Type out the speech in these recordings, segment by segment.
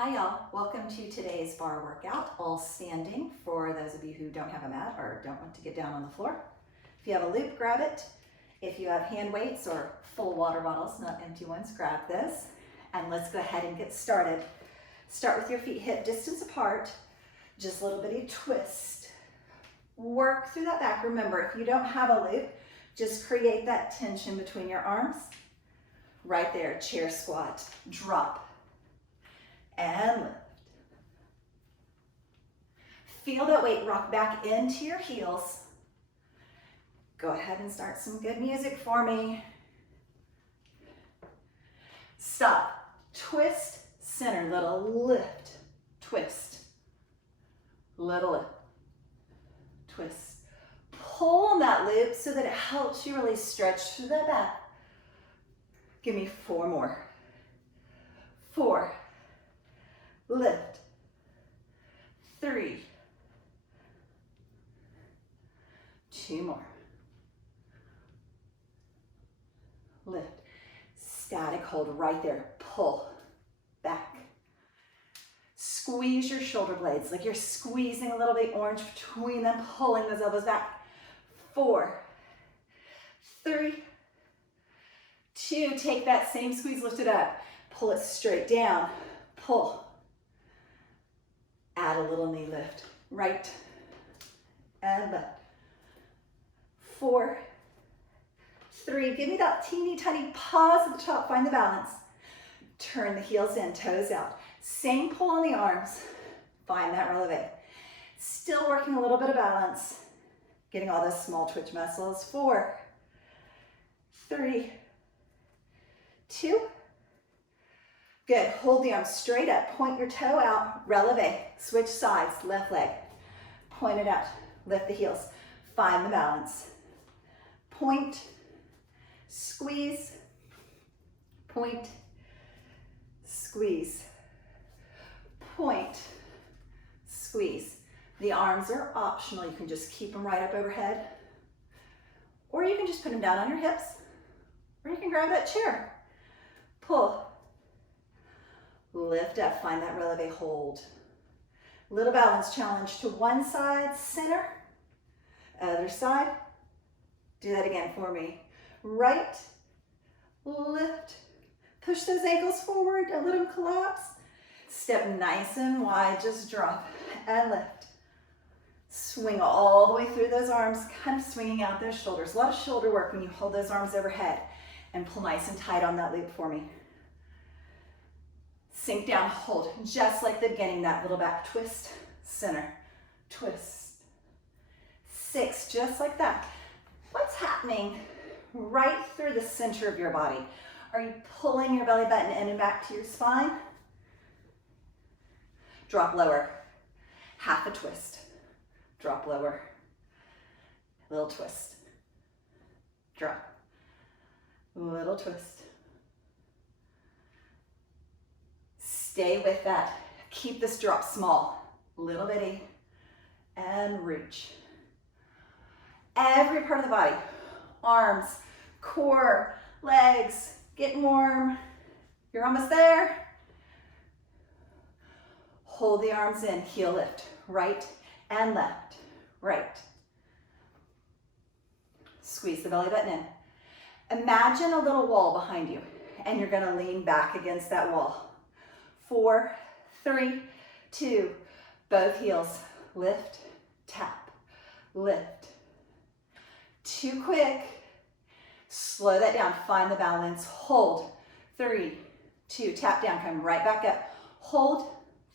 Hi y'all, welcome to today's bar workout, all standing for those of you who don't have a mat or don't want to get down on the floor. If you have a loop, grab it. If you have hand weights or full water bottles, not empty ones, grab this. And let's go ahead and get started. Start with your feet hip distance apart, just a little bitty twist. Work through that back. Remember, if you don't have a loop, just create that tension between your arms. Right there, chair squat, drop. And lift. Feel that weight rock back into your heels. Go ahead and start some good music for me. Stop, twist, center, little lift, twist, little lift, twist. Pull on that loop so that it helps you really stretch through that back. Give me 4 more. 4. Lift. 3. 2 more. Lift. Static hold right there. Pull back. Squeeze your shoulder blades like you're squeezing a little bit orange between them, pulling those elbows back. 4. 3. 2. Take that same squeeze, lift it up. Pull it straight down. Pull. Add a little knee lift, right and left. 4, 3, give me that teeny tiny pause at the top, find the balance. Turn the heels in, toes out. Same pull on the arms, find that releve. Still working a little bit of balance, getting all those small twitch muscles. 4, 3, 2, good, hold the arms straight up, point your toe out, releve, switch sides, left leg, point it out, lift the heels, find the balance. Point, squeeze, point, squeeze, point, squeeze. The arms are optional, you can just keep them right up overhead, or you can just put them down on your hips, or you can grab that chair, pull, lift up, find that releve, hold. Little balance challenge to one side, center, other side. Do that again for me. Right, lift, push those ankles forward, a little collapse. Step nice and wide, just drop and lift. Swing all the way through those arms, kind of swinging out those shoulders. A lot of shoulder work when you hold those arms overhead and pull nice and tight on that loop for me. Sink down, hold, just like the beginning, that little back twist, center, twist. 6, just like that. What's happening right through the center of your body? Are you pulling your belly button in and back to your spine? Drop lower, half a twist. Drop lower, little twist. Drop, little twist. Stay with that. Keep this drop small, little bitty, and reach. Every part of the body, arms, core, legs, get warm. You're almost there. Hold the arms in, heel lift, right and left, right. Squeeze the belly button in. Imagine a little wall behind you, and you're gonna lean back against that wall. 4, 3, 2, both heels, lift, tap, lift. Too quick, slow that down, find the balance, hold, 3, 2, tap down, come right back up, hold,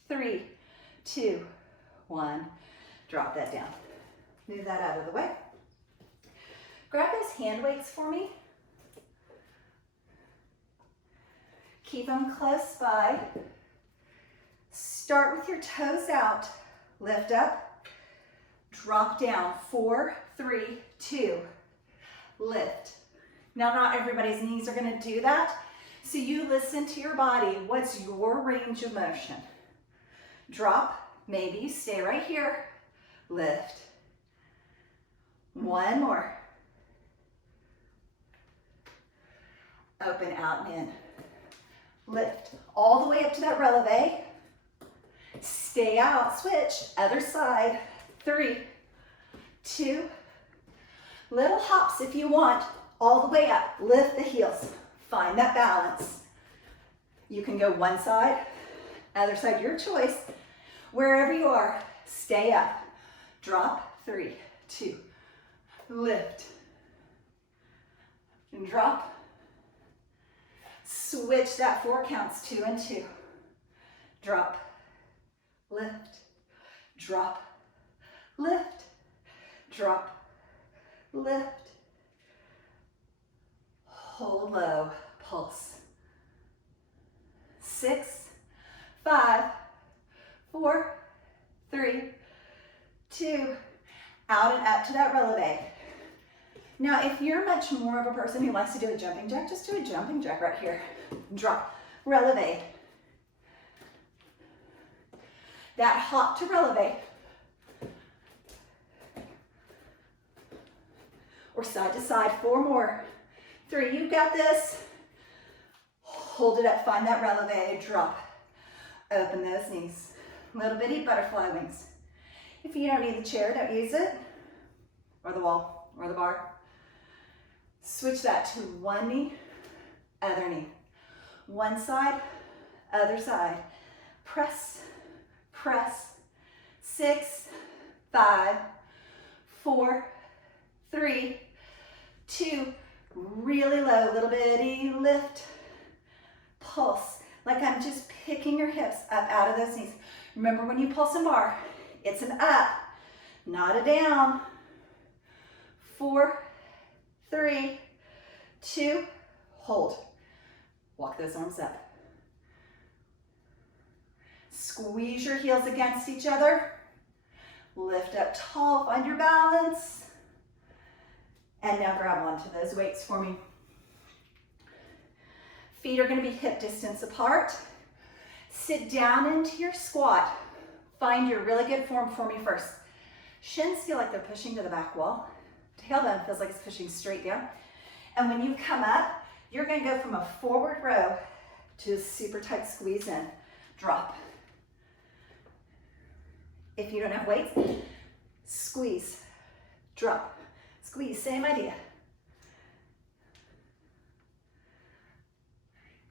3, 2, 1, drop that down. Move that out of the way. Grab those hand weights for me. Keep them close by. Start with your toes out, lift up, drop down, 4, 3, 2, lift. Now, not everybody's knees are gonna do that, so you listen to your body. What's your range of motion? Drop, maybe you stay right here, lift. 1 more. Open out and in. Lift all the way up to that releve. Stay out, switch, other side. 3, 2, little hops if you want, all the way up. Lift the heels, find that balance. You can go one side, other side, your choice. Wherever you are, stay up. Drop, 3, 2, lift, and drop. Switch that 4 counts, 2 and 2. Drop, lift, drop, lift, drop, lift. Hold low, pulse. 6, 5, 4, 3, 2, out and up to that releve. Now, if you're much more of a person who likes to do a jumping jack, just do a jumping jack right here. Drop, releve. That hop to releve. Or side to side, 4 more. 3, you got this. Hold it up, find that releve, drop. Open those knees. Little bitty butterfly wings. If you don't need the chair, don't use it. Or the wall, or the bar. Switch that to one knee, other knee. One side, other side. Press, press. 6, 5, 4, 3, 2, really low, little bitty lift, pulse, like I'm just picking your hips up out of those knees. Remember when you pulse and bar, it's an up, not a down. 4, 3, 2, hold. Walk those arms up. Squeeze your heels against each other. Lift up tall, find your balance. And now grab onto those weights for me. Feet are going to be hip distance apart. Sit down into your squat. Find your really good form for me first. Shins feel like they're pushing to the back wall. Tailbone feels like it's pushing straight down. And when you come up, you're going to go from a forward row to a super tight squeeze in. Drop. If you don't have weights, squeeze, drop, squeeze, same idea.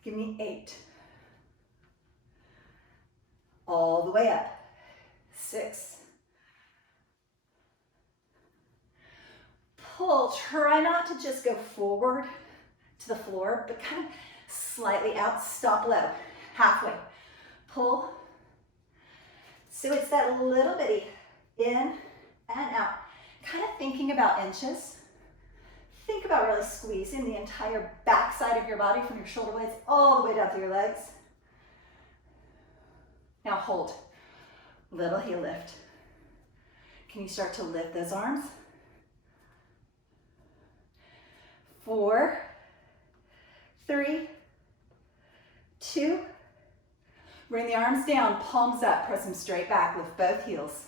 Give me 8. All the way up. 6. Pull, try not to just go forward to the floor, but kind of slightly out, stop low, halfway. Pull. So it's that little bitty in and out. Kind of thinking about inches. Think about really squeezing the entire back side of your body from your shoulder blades all the way down through your legs. Now hold. Little heel lift. Can you start to lift those arms? 4, 3, 2, bring the arms down, palms up, press them straight back with both heels.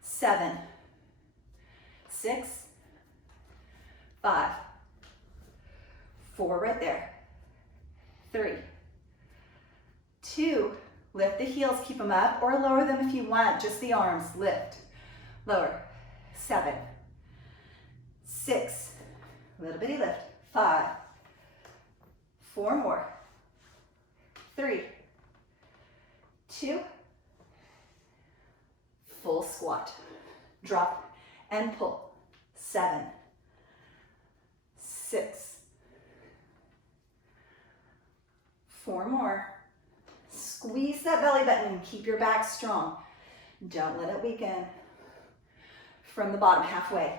7, 6, 5, 4 right there. 3, 2, lift the heels, keep them up or lower them if you want, just the arms, lift, lower. 7, 6, little bitty lift. 5, 4 more. 3, 2, full squat. Drop and pull. 7, 6, 4 more. Squeeze that belly button and keep your back strong. Don't let it weaken. From the bottom, halfway.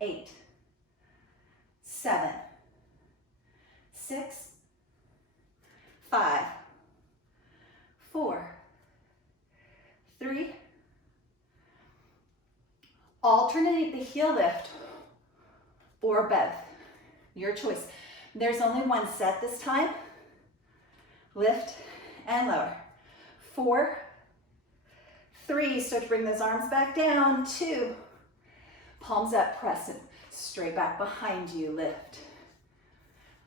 8, 7, 6, 5, 4, 3. Alternate the heel lift or both. Your choice. There's only one set this time. Lift and lower. 4, 3, start to bring those arms back down. 2, palms up, press it straight back behind you, lift.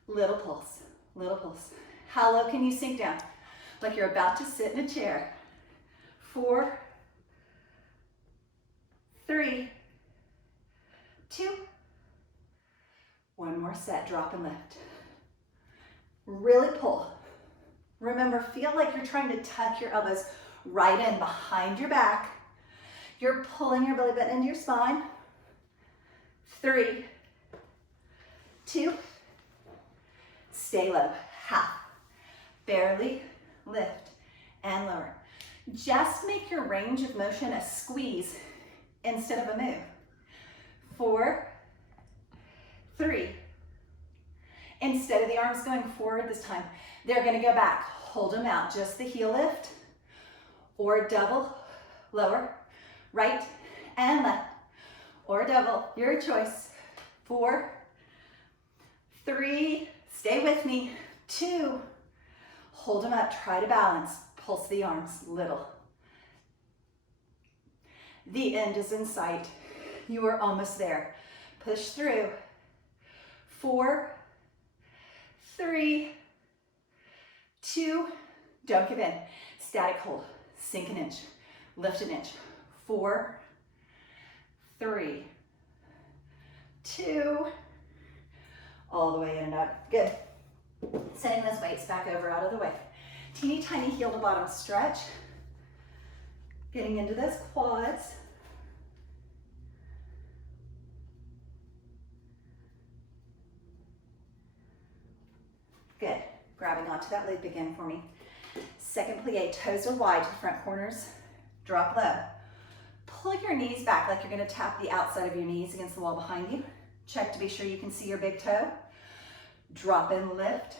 Little pulse, little pulse. How low can you sink down? Like you're about to sit in a chair. 4, 3, 2. One more set, drop and lift. Really pull. Remember, feel like you're trying to tuck your elbows right in behind your back. You're pulling your belly button into your spine. 3, 2, stay low, half. Barely lift and lower. Just make your range of motion a squeeze instead of a move. 4, 3. Instead of the arms going forward this time, they're gonna go back. Hold them out, just the heel lift, or double, lower, right and left, or double, your choice. 4, 3, stay with me, 2, hold them up, try to balance, pulse the arms, little. The end is in sight. You are almost there. Push through. 4, 3, 2, don't give in. Static hold, sink an inch, lift an inch. 4, 3, 2, all the way in and up. Good. Sending those weights back over out of the way. Teeny tiny heel to bottom stretch. Getting into those quads. Good. Grabbing onto that loop again for me. Second plie, toes are wide to the front corners. Drop low. Pull your knees back like you're going to tap the outside of your knees against the wall behind you. Check to be sure you can see your big toe. Drop and lift.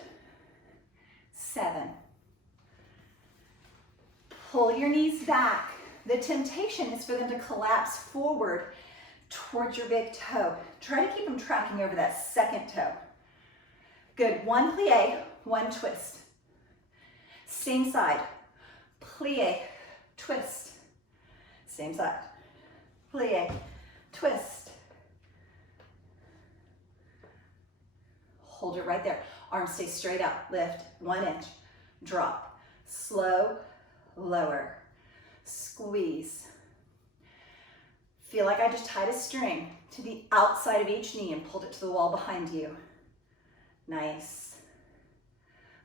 7. Pull your knees back. The temptation is for them to collapse forward towards your big toe. Try to keep them tracking over that second toe. Good. 1 plie, 1 twist. Same side. Plie, twist. Same side. Plie, twist. Hold it right there. Arms stay straight out. Lift, 1 inch. Drop. Slow, lower. Squeeze. Feel like I just tied a string to the outside of each knee and pulled it to the wall behind you. Nice.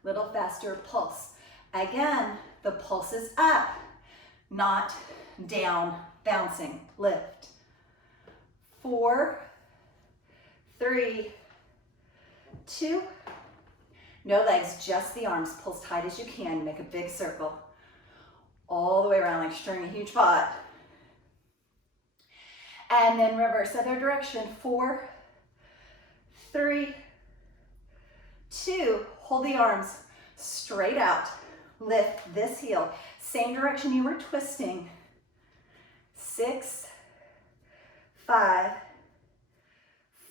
Little faster pulse. Again, the pulse is up, not down, bouncing. Lift. 4, 3, 2. No legs, just the arms. Pull as tight as you can. Make a big circle. All the way around like stirring a huge pot. And then reverse other direction. 4, 3, 2. Hold the arms straight out. Lift this heel. Same direction you were twisting. 6, 5,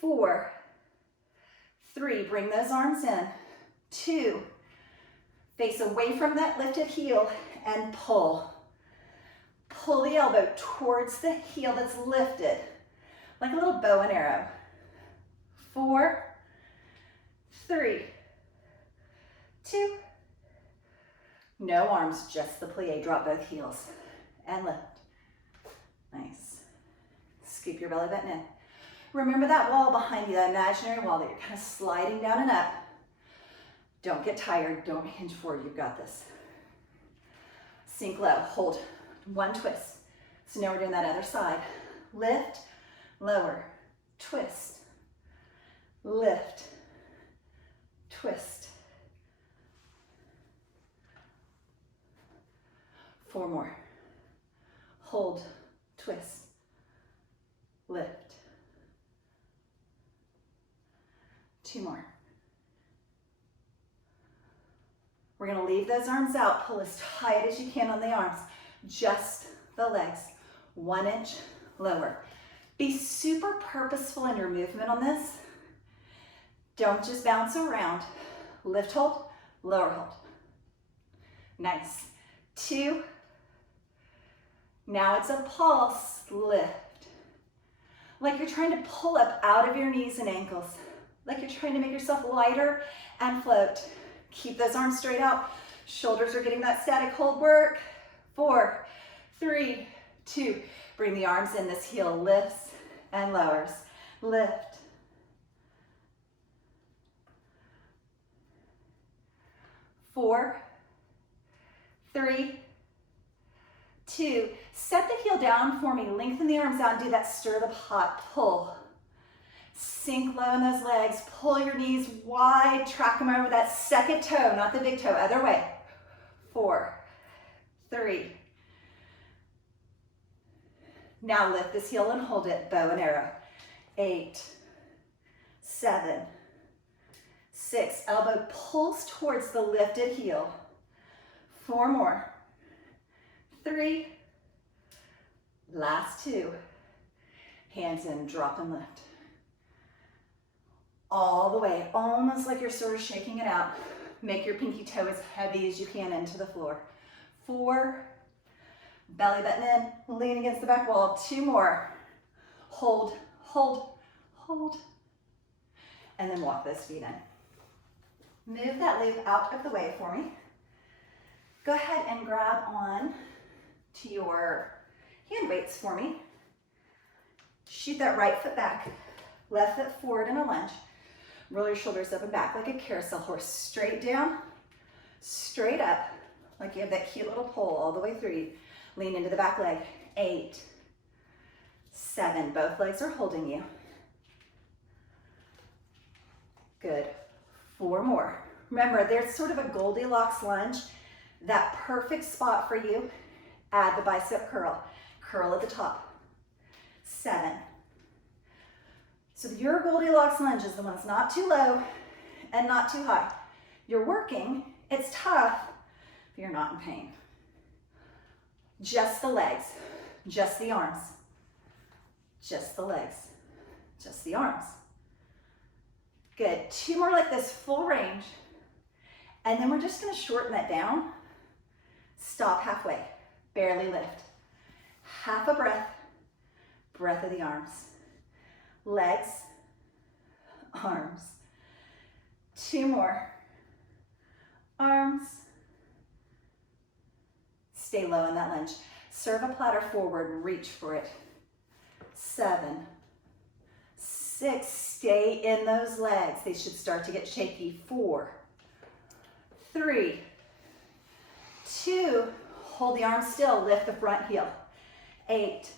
4, 3. Bring those arms in. 2. Face away from that lifted heel and pull. Pull the elbow towards the heel that's lifted, like a little bow and arrow. 4, 3, 2. No arms, just the plie. Drop both heels and lift. Nice. Scoop your belly button in. Remember that wall behind you, that imaginary wall that you're kind of sliding down and up. Don't get tired. Don't hinge forward. You've got this. Sink low. Hold. 1 twist. So now we're doing that other side. Lift, lower, twist, lift, twist. 4 more. Hold, twist, lift. 2 more. We're going to leave those arms out. Pull as tight as you can on the arms. Just the legs. 1 inch lower. Be super purposeful in your movement on this. Don't just bounce around. Lift, hold, lower, hold. Nice. 2. Now it's a pulse. Lift. Like you're trying to pull up out of your knees and ankles. Like you're trying to make yourself lighter and float. Keep those arms straight out. Shoulders are getting that static hold work. 4, 3, 2, bring the arms in. This heel lifts and lowers. Lift. 4, 3, 2. Set the heel down for me. Lengthen the arms out and do that stir the pot. Pull. Sink low in those legs. Pull your knees wide. Track them over that second toe, not the big toe. Other way. 4, 3. Now lift this heel and hold it. Bow and arrow. 8, 7, 6. Elbow pulls towards the lifted heel. 4 more. 3. Last 2. Hands in, drop and lift. All the way, almost like you're sort of shaking it out. Make your pinky toe as heavy as you can into the floor. 4. Belly button in, lean against the back wall. 2 more. Hold, hold, hold. And then walk those feet in. Move that leg out of the way for me. Go ahead and grab on to your hand weights for me. Shoot that right foot back, left foot forward in a lunge. Roll your shoulders up and back like a carousel horse. Straight down, straight up, like you have that cute little pole all the way through. Lean into the back leg. 8, 7, both legs are holding you. Good. 4 more. Remember, there's sort of a Goldilocks lunge. That perfect spot for you. Add the bicep curl. Curl at the top. 7. So your Goldilocks lunge is the one that's not too low and not too high. You're working, it's tough, but you're not in pain. Just the legs, just the arms. Just the legs, just the arms. Good. 2 more like this, full range. And then we're just gonna shorten that down. Stop halfway, barely lift. Half a breath, breath of the arms. Legs, arms. 2 more. Arms. Stay low in that lunge. Serve a platter forward, reach for it. 7, 6, stay in those legs. They should start to get shaky. 4, 3, 2, hold the arms still, lift the front heel. 8,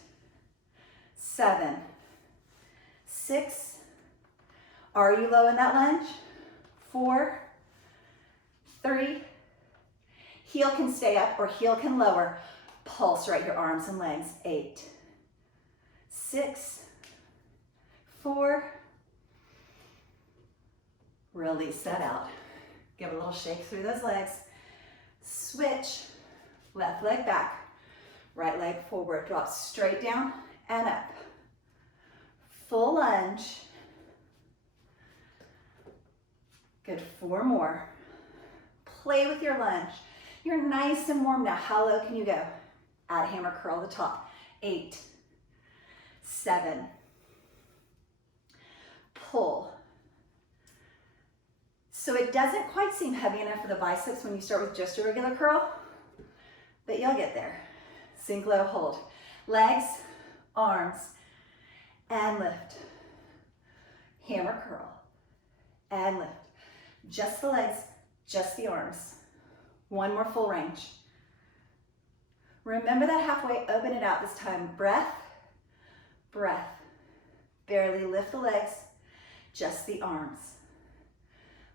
7, 6, are you low in that lunge? 4, 3, heel can stay up or heel can lower. Pulse right your arms and legs. 8, 6, 4, release that out. Give a little shake through those legs. Switch, left leg back, right leg forward. Drop straight down and up. Full lunge. Good, 4 more. Play with your lunge. You're nice and warm now. How low can you go? Add a hammer curl at the top. 8, 7, pull. So it doesn't quite seem heavy enough for the biceps when you start with just a regular curl, but you'll get there. Sink low, hold. Legs, arms, and lift. Hammer curl, and lift. Just the legs, just the arms. 1 more full range. Remember that halfway, open it out this time. Breath, breath. Barely lift the legs, just the arms.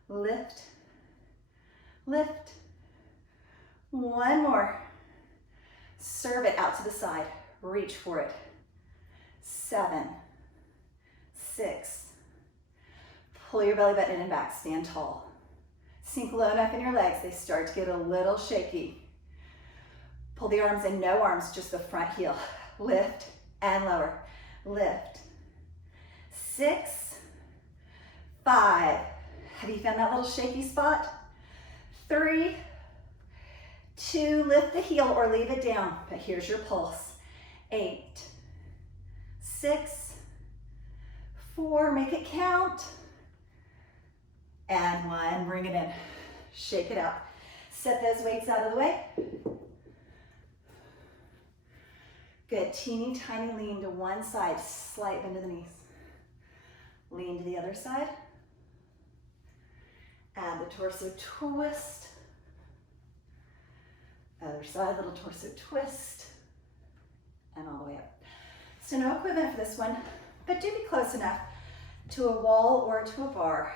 Lift, lift. 1 more. Serve it out to the side. Reach for it. 7, 6. Pull your belly button in and back. Stand tall. Sink low enough in your legs. They start to get a little shaky. Pull the arms in. No arms, just the front heel. Lift and lower. Lift. 6, 5. Have you found that little shaky spot? 3, 2, lift the heel or leave it down, but here's your pulse. 8, 6, 4, make it count. And 1, bring it in. Shake it out. Set those weights out of the way. Good, teeny tiny lean to one side, slight bend to the knees. Lean to the other side. Add the torso twist. Other side, little torso twist. And all the way up. So no equipment for this one, but do be close enough to a wall or to a bar.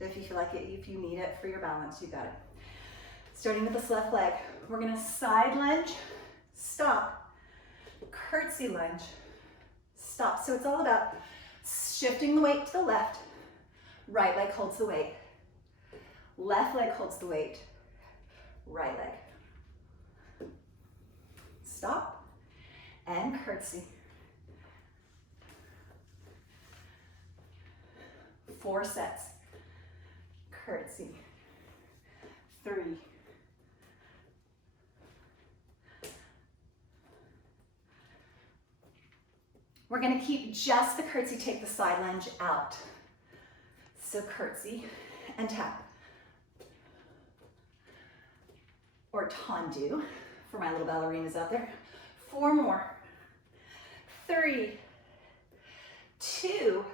If you feel like it, if you need it for your balance, you got it. Starting with this left leg, we're gonna side lunge, stop, curtsy lunge, stop. So it's all about shifting the weight to the left, right leg holds the weight, left leg holds the weight, right leg. Stop and curtsy. 4 sets. Curtsy. 3. We're going to keep just the curtsy, take the side lunge out. So curtsy and tap. Or tendu for my little ballerinas out there. 4 more. 3, 2,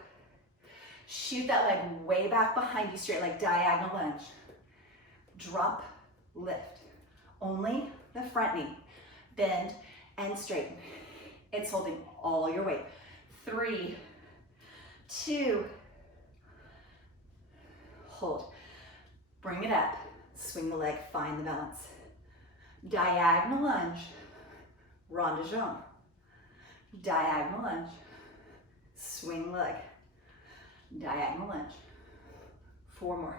shoot that leg way back behind you, straight like diagonal lunge. Drop, lift. Only the front knee. Bend and straighten. It's holding all your weight. 3, 2, hold. Bring it up. Swing the leg, find the balance. Diagonal lunge. Rond de jambe. Diagonal lunge. Swing leg. Diagonal lunge. 4 more.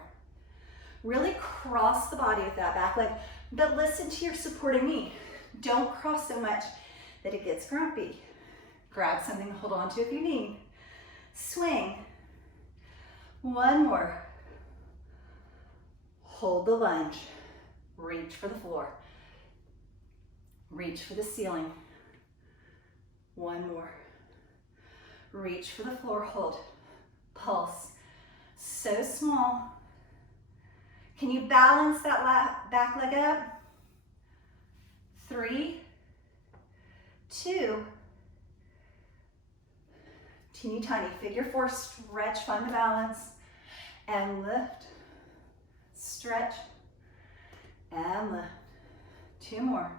Really cross the body with that back leg, but listen to your supporting knee. Don't cross so much that it gets grumpy. Grab something to hold on to if you need. Swing. 1 more. Hold the lunge. Reach for the floor. Reach for the ceiling. 1 more. Reach for the floor, hold. Pulse. So small. Can you balance that back leg up? 3, 2, teeny tiny, figure 4, stretch, find the balance, and lift, stretch, and lift. 2 more.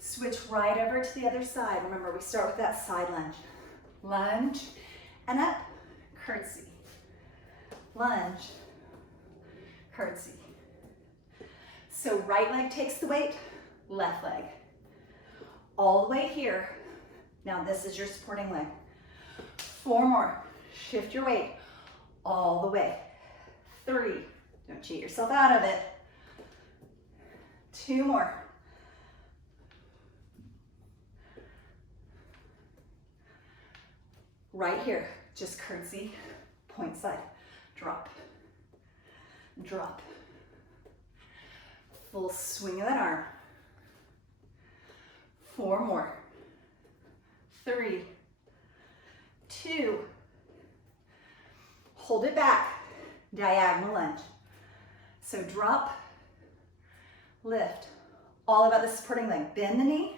Switch right over to the other side. Remember, we start with that side lunge. Lunge, and up, curtsy. Lunge, curtsy. So right leg takes the weight, left leg. All the way here. Now this is your supporting leg. 4 more. Shift your weight all the way. 3. Don't cheat yourself out of it. 2 more. Right here, just curtsy, point side, drop, drop. Full swing of that arm. 4 more. 3, 2, hold it back, diagonal lunge. So drop, lift, all about the supporting leg. Bend the knee,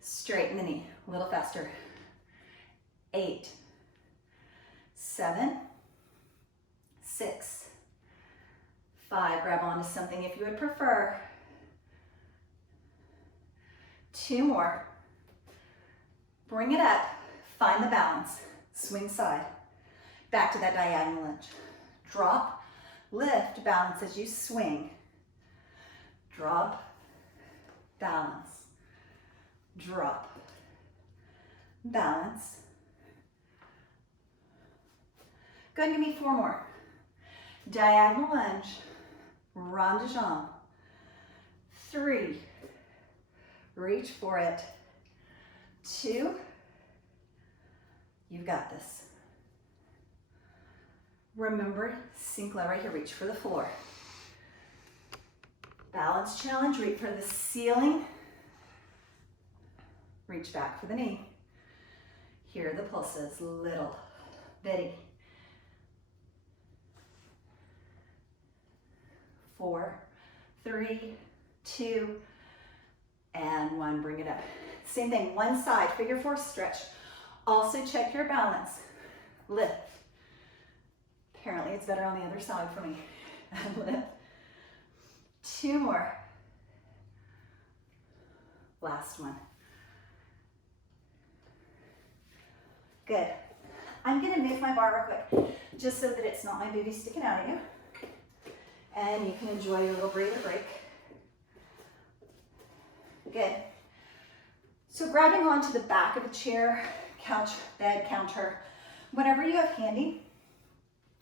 straighten the knee, a little faster. 8, 7, 6, 5, grab onto something if you would prefer. 2 more. Bring it up, find the balance, swing side. Back to that diagonal lunge. Drop, lift, balance as you swing. Drop, balance, drop, balance. Go ahead and give me 4 more. Diagonal lunge, rond de jambe. 3, reach for it. 2, you've got this. Remember, sink low right here, reach for the floor. Balance challenge, reach for the ceiling. Reach back for the knee. Here are the pulses, little bitty. 4, 3, 2, and 1, bring it up. Same thing, one side, figure 4 stretch. Also check your balance. Lift. Apparently it's better on the other side for me. And lift. 2 more. Last one. Good. I'm gonna move my bar real quick, just so that it's not my booty sticking out at you. And you can enjoy your little breather break. Good. So grabbing onto the back of the chair, couch, bed, counter, whatever you have handy,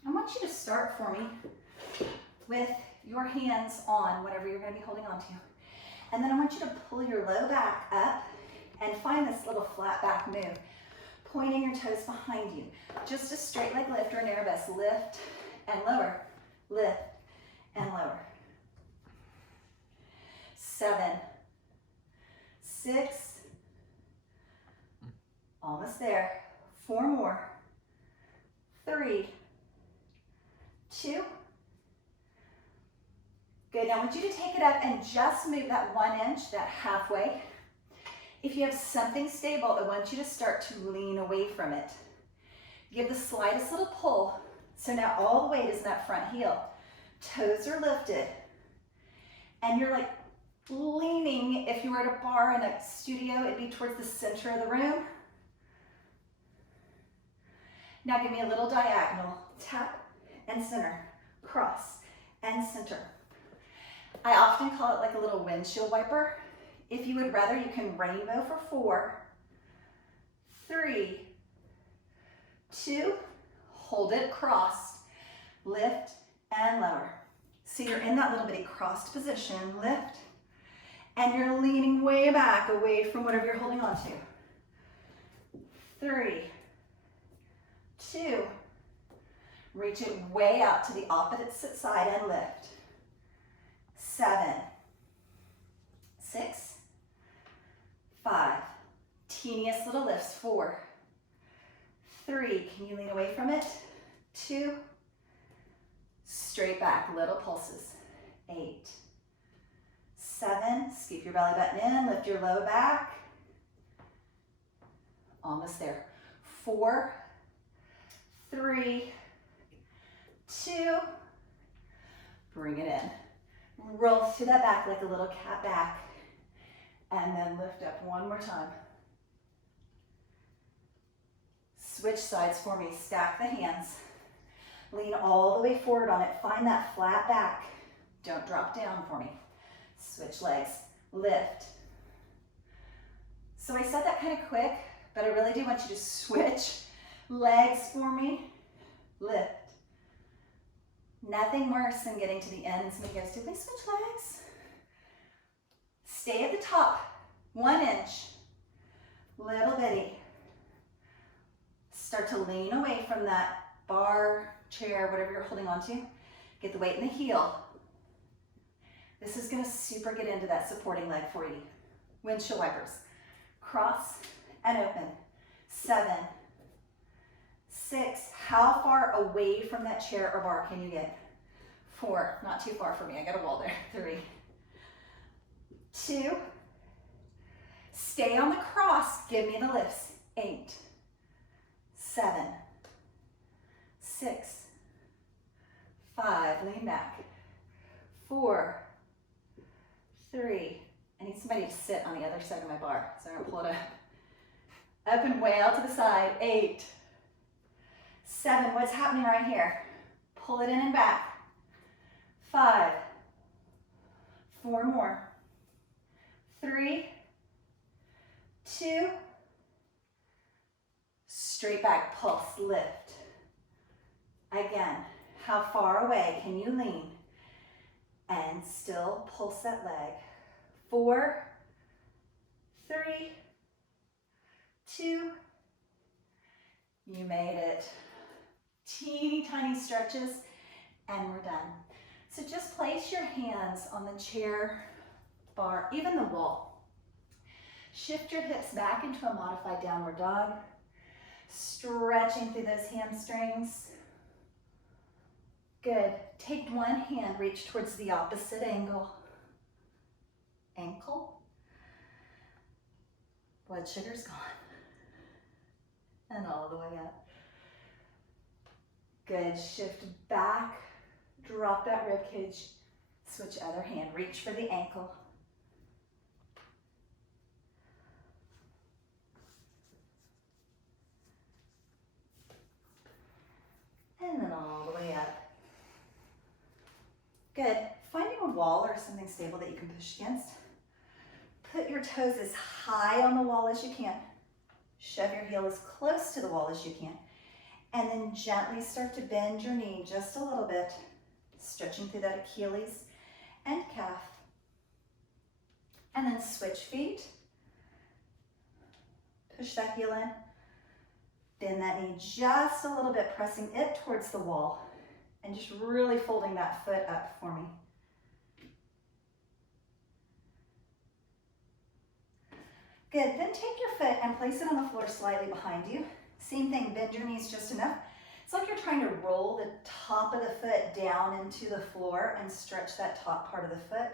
I want you to start for me with your hands on whatever you're going to be holding on to. And then I want you to pull your low back up and find this little flat back move, pointing your toes behind you. Just a straight leg lift or an arabesque. Lift and lower, lift and lower. 7, 6, almost there. 4 more. 3, 2. Good, now I want you to take it up and just move that 1 inch, that halfway. If you have something stable, I want you to start to lean away from it. Give the slightest little pull. So now all the weight is in that front heel. Toes are lifted. And you're like leaning, if you were at a bar in a studio, it'd be towards the center of the room. Now give me a little diagonal. Tap and center. Cross and center. I often call it like a little windshield wiper. If you would rather, you can rainbow for 4, 3, 2, hold it crossed, lift and lower. So you're in that little bitty crossed position, lift, and you're leaning way back away from whatever you're holding on to. 3, 2, reach it way out to the opposite side and lift. 7, 6, 5, teeniest little lifts. 4, 3, can you lean away from it? 2, straight back, little pulses. 8, 7, scoop your belly button in, lift your low back. Almost there. 4, 3, 2, bring it in. Roll through that back like a little cat back. And then lift up 1 more time. Switch sides for me. Stack the hands. Lean all the way forward on it. Find that flat back. Don't drop down for me. Switch legs. Lift. So I said that kind of quick, but I really do want you to switch legs for me. Lift. Nothing worse than getting to the end and somebody goes, did they switch legs? Stay at the top, 1 inch, little bitty. Start to lean away from that bar, chair, whatever you're holding on to. Get the weight in the heel. This is gonna super get into that supporting leg for you. Windshield wipers. Cross and open. 7, 6, how far away from that chair or bar can you get? 4, not too far for me, I got a wall there. 3, 2, stay on the cross, give me the lifts. 8, 7, 6, 5, lean back. 4, 3, I need somebody to sit on the other side of my bar, so I'm gonna pull it up. Up and way out to the side. 8, 7, what's happening right here? Pull it in and back. 5, 4 more. 3, 2, straight back, pulse, lift. Again, how far away can you lean? And still pulse that leg. 4, 3, 2, you made it. Teeny tiny stretches and we're done. So just place your hands on the chair, bar, even the wall. Shift your hips back into a modified downward dog, stretching through those hamstrings. Good. Take one hand, reach towards the opposite ankle. Blood sugar's gone. And all the way up. Good, shift back, drop that rib cage, switch other hand, reach for the ankle. And then all the way up. Good, finding a wall or something stable that you can push against. Put your toes as high on the wall as you can. Shove your heel as close to the wall as you can. And then gently start to bend your knee just a little bit, stretching through that Achilles and calf. And then switch feet. Push that heel in. Bend that knee just a little bit, pressing it towards the wall. And just really folding that foot up for me. Good, then take your foot and place it on the floor slightly behind you. Same thing, bend your knees just enough. It's like you're trying to roll the top of the foot down into the floor and stretch that top part of the foot.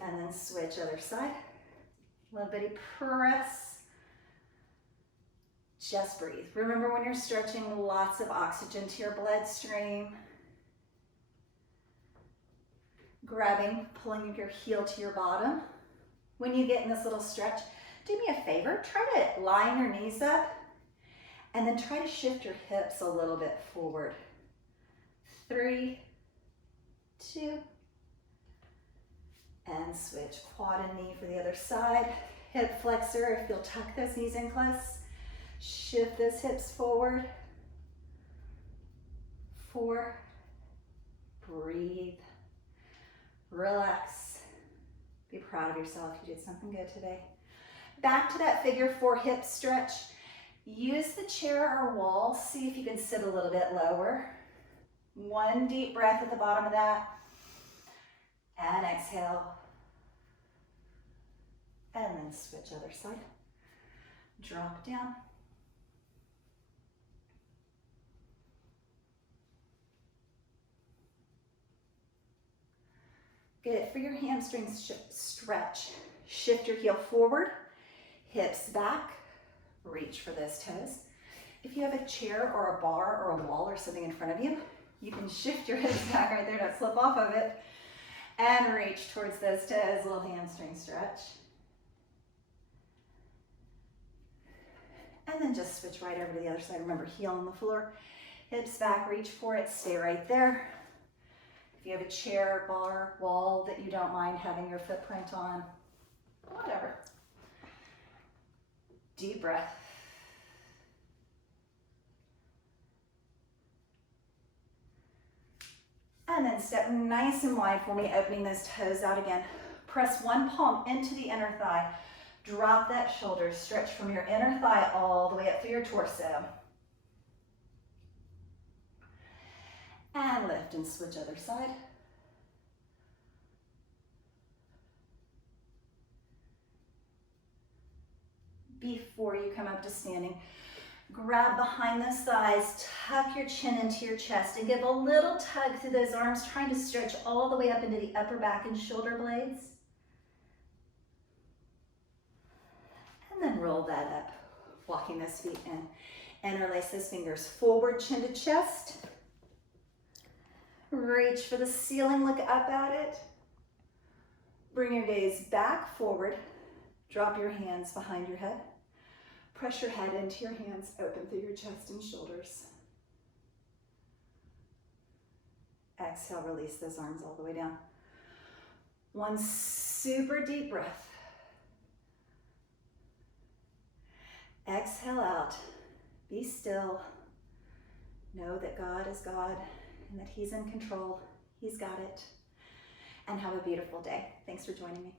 And then switch other side. A little bitty press. Just breathe. Remember, when you're stretching, lots of oxygen to your bloodstream. Grabbing, pulling your heel to your bottom. When you get in this little stretch, do me a favor, try to line your knees up and then try to shift your hips a little bit forward. 3, 2, and switch. Quad and knee for the other side. Hip flexor, if you'll tuck those knees in close. Shift those hips forward. 4, breathe, relax. Be proud of yourself, you did something good today. Back to that figure 4 hip stretch. Use the chair or wall. See if you can sit a little bit lower. 1 deep breath at the bottom of that. And exhale. And then switch other side. Drop down. Good, for your hamstrings, stretch. Shift your heel forward, hips back, reach for those toes. If you have a chair or a bar or a wall or something in front of you, you can shift your hips back right there, don't slip off of it, and reach towards those toes, little hamstring stretch. And then just switch right over to the other side. Remember, heel on the floor, hips back, reach for it, stay right there. If you have a chair, bar, wall that you don't mind having your footprint on, whatever. Deep breath. And then step nice and wide for me, opening those toes out again. Press one palm into the inner thigh. Drop that shoulder, stretch from your inner thigh all the way up through your torso. And lift and switch other side. Before you come up to standing, grab behind those thighs, tuck your chin into your chest, and give a little tug through those arms, trying to stretch all the way up into the upper back and shoulder blades. And then roll that up, walking those feet in. Interlace those fingers, forward, chin to chest. Reach for the ceiling, look up at it. Bring your gaze back forward. Drop your hands behind your head. Press your head into your hands, open through your chest and shoulders. Exhale, release those arms all the way down. One super deep breath. Exhale out. Be still. Know that God is God and that He's in control. He's got it. And have a beautiful day. Thanks for joining me.